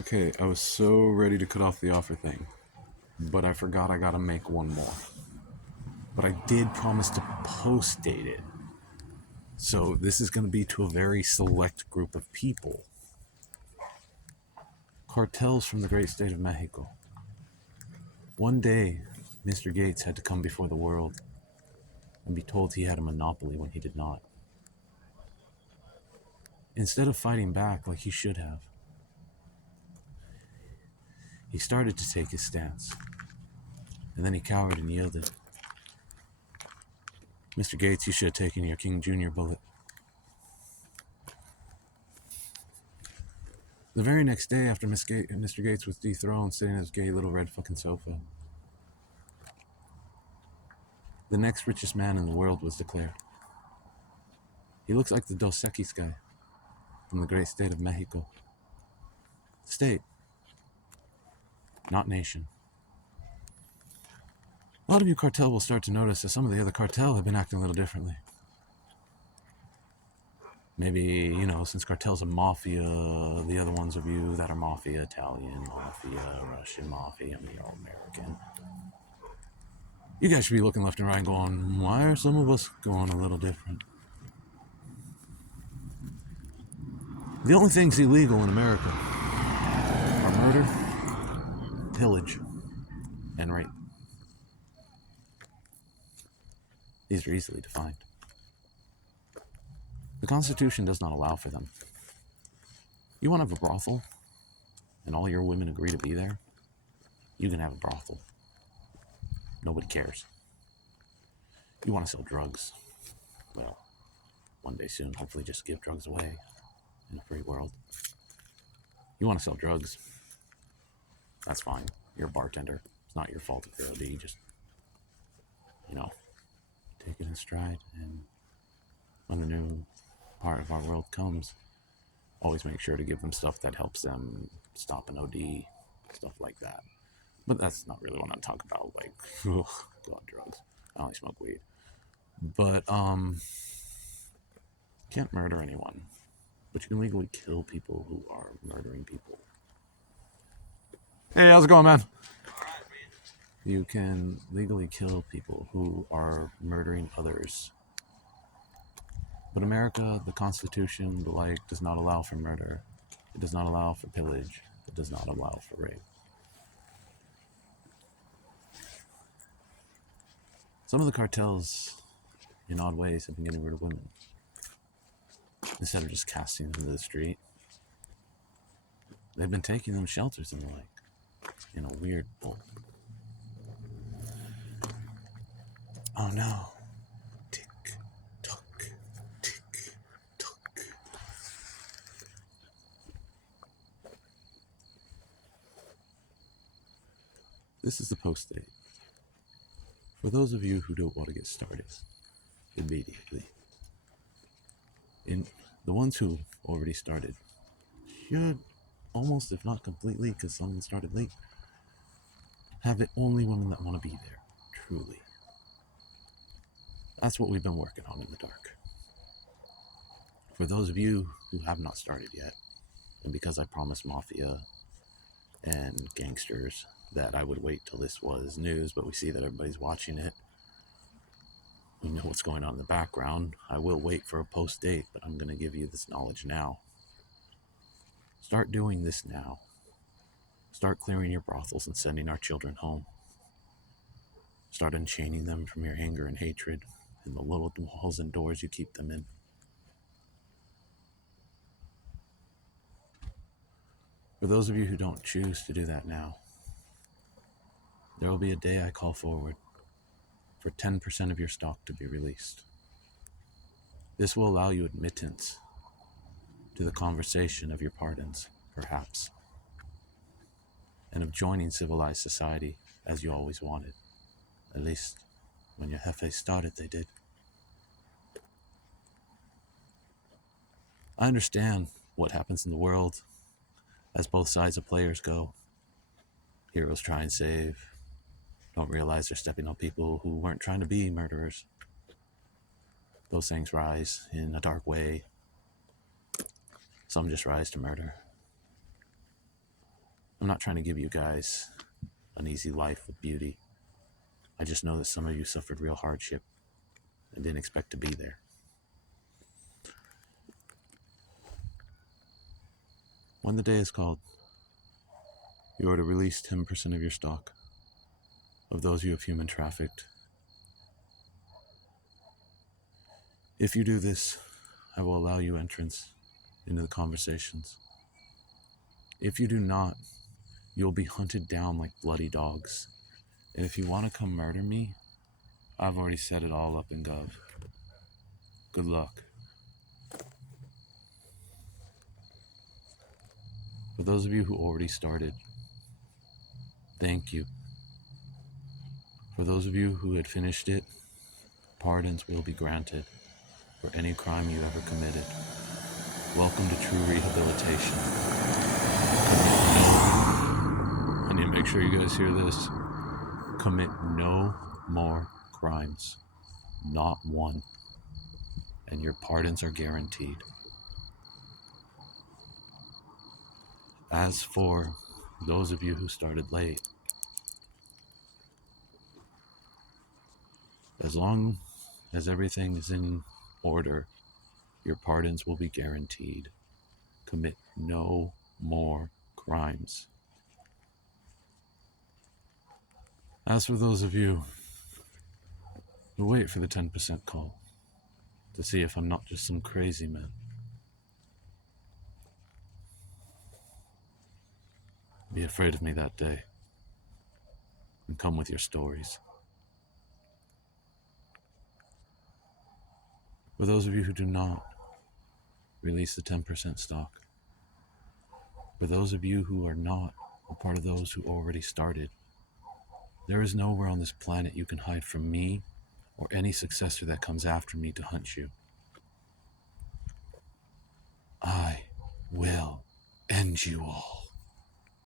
Okay, I was so ready to cut off the offer thing, but I forgot I gotta make one more. But I did promise to post date it. So this is gonna be to a very select group of people. Cartels from the great state of Mexico. One day, Mr. Gates had to come before the world and be told he had a monopoly when he did not. Instead of fighting back like he should have, he started to take his stance, and then he cowered and yielded. Mr. Gates, you should have taken your King Jr. bullet. The very next day after Mr. Gates was dethroned, sitting in his gay little red fucking sofa, the next richest man in the world was declared. He looks like the Dos Equis guy from the great state of Mexico. State, not nation. A lot of you cartel will start to notice that some of the other cartel have been acting a little differently. Maybe, since cartel's a mafia, the other ones of you that are mafia, Italian mafia, Russian mafia, American. You guys should be looking left and right and going, why are some of us going a little different? The only things illegal in America are murder, pillage, and rape. These are easily defined. The Constitution does not allow for them. You want to have a brothel, and all your women agree to be there, you can have a brothel. Nobody cares. You want to sell drugs? Well, one day soon, hopefully just give drugs away in a free world. You want to sell drugs? That's fine. You're a bartender. It's not your fault if you're OD. Just, take it in stride. And when the new part of our world comes, always make sure to give them stuff that helps them stop an OD, stuff like that. But that's not really what I'm talking about. Like, ugh, go on drugs. I only smoke weed. But, can't murder anyone. But you can legally kill people who are murdering people. Hey, how's it going, man? You can legally kill people who are murdering others. But America, the Constitution, the like, does not allow for murder. It does not allow for pillage. It does not allow for rape. Some of the cartels, in odd ways, have been getting rid of women. Instead of just casting them to the street, they've been taking them shelters and the like, in a weird bulk. Oh no. Tick, tock, tick, tock. This is the post date. For those of you who don't want to get started immediately, the ones who already started should almost, if not completely, because someone started late, have the only women that want to be there, truly. That's what we've been working on in the dark. For those of you who have not started yet, and because I promised Mafia and gangsters that I would wait till this was news, but we see that everybody's watching it, we know what's going on in the background, I will wait for a post date, but I'm going to give you this knowledge now. Start doing this now. Start clearing your brothels and sending our children home. Start unchaining them from your anger and hatred and the little walls and doors you keep them in. For those of you who don't choose to do that now, there will be a day I call forward for 10% of your stock to be released. This will allow you admittance to the conversation of your pardons, perhaps, and of joining civilized society as you always wanted. At least, when your Jefes started, they did. I understand what happens in the world as both sides of players go. Heroes try and save, don't realize they're stepping on people who weren't trying to be murderers. Those things rise in a dark way. Some just rise to murder. I'm not trying to give you guys an easy life with beauty. I just know that some of you suffered real hardship and didn't expect to be there. When the day is called, you are to release 10% of your stock of those you have human trafficked. If you do this, I will allow you entrance into the conversations. If you do not, you will be hunted down like bloody dogs. And if you want to come murder me, I've already set it all up in Gov. Good luck. For those of you who already started, thank you. For those of you who had finished it, pardons will be granted for any crime you ever committed. Welcome to true rehabilitation. I need to make sure you guys hear this. Commit no more crimes. Not one. And your pardons are guaranteed. As for those of you who started late, as long as everything is in order, your pardons will be guaranteed. Commit no more crimes. As for those of you who wait for the 10% call to see if I'm not just some crazy man, be afraid of me that day and come with your stories. For those of you who do not release the 10% stock, for those of you who are not a part of those who already started, there is nowhere on this planet you can hide from me or any successor that comes after me to hunt you. I will end you all.